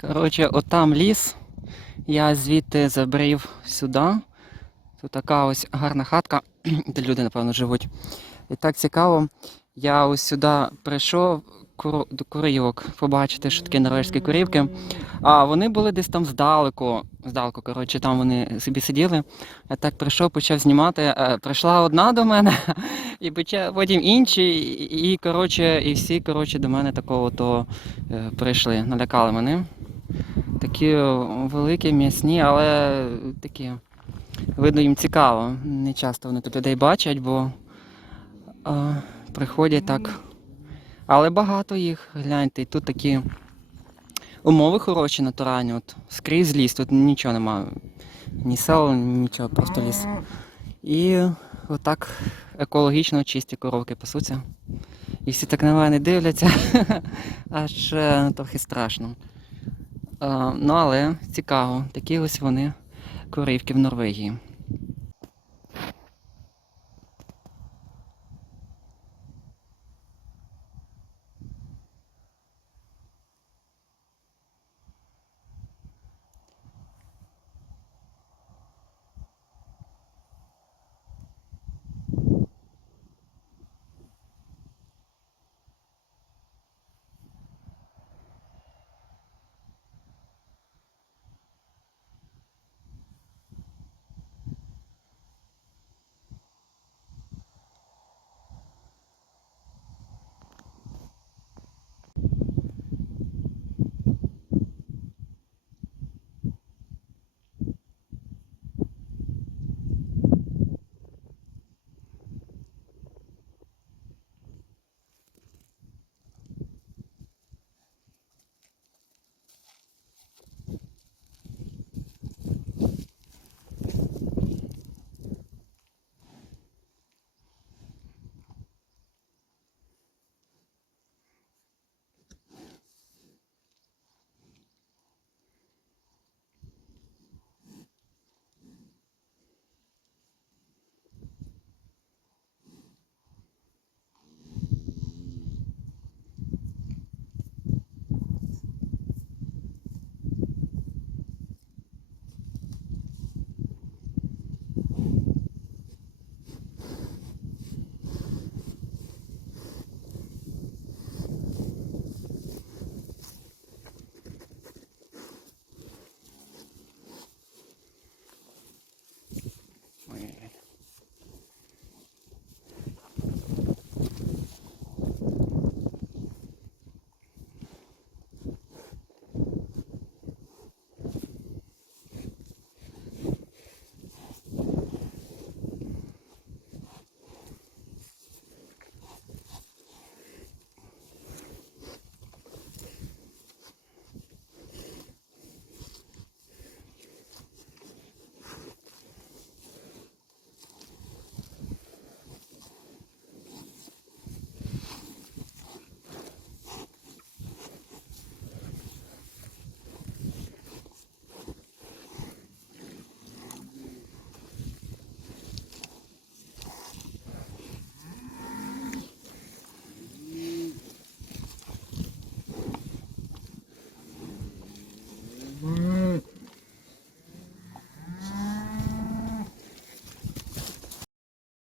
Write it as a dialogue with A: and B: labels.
A: Коротше, отам ліс. Я звідти забрів сюди. Тут така ось гарна хатка, де люди, напевно, живуть. І так цікаво. Я ось сюди прийшов до курівок, побачити, що таке норвежські курівки. А вони були десь там здалеку. Здалеку, коротше, там вони собі сиділи. Я так прийшов, почав знімати. Е, Прийшла одна до мене, і потім інші, і, і, коротше, і всі коротше, до мене такого то е, прийшли, налякали мене. Такі великі, м'ясні, але такі. Видно, їм цікаво. Не часто вони тут людей бачать, бо а, приходять так. Але багато їх, гляньте, і тут такі умови хороші, натуральні. От, скрізь ліс, тут нічого немає. Ні сел, нічого, просто ліс. І отак екологічно чисті коровки пасуться. І всі так на мене дивляться, аж е, трохи страшно. А, ну але цікаво, такі ось вони корівки в Норвегії.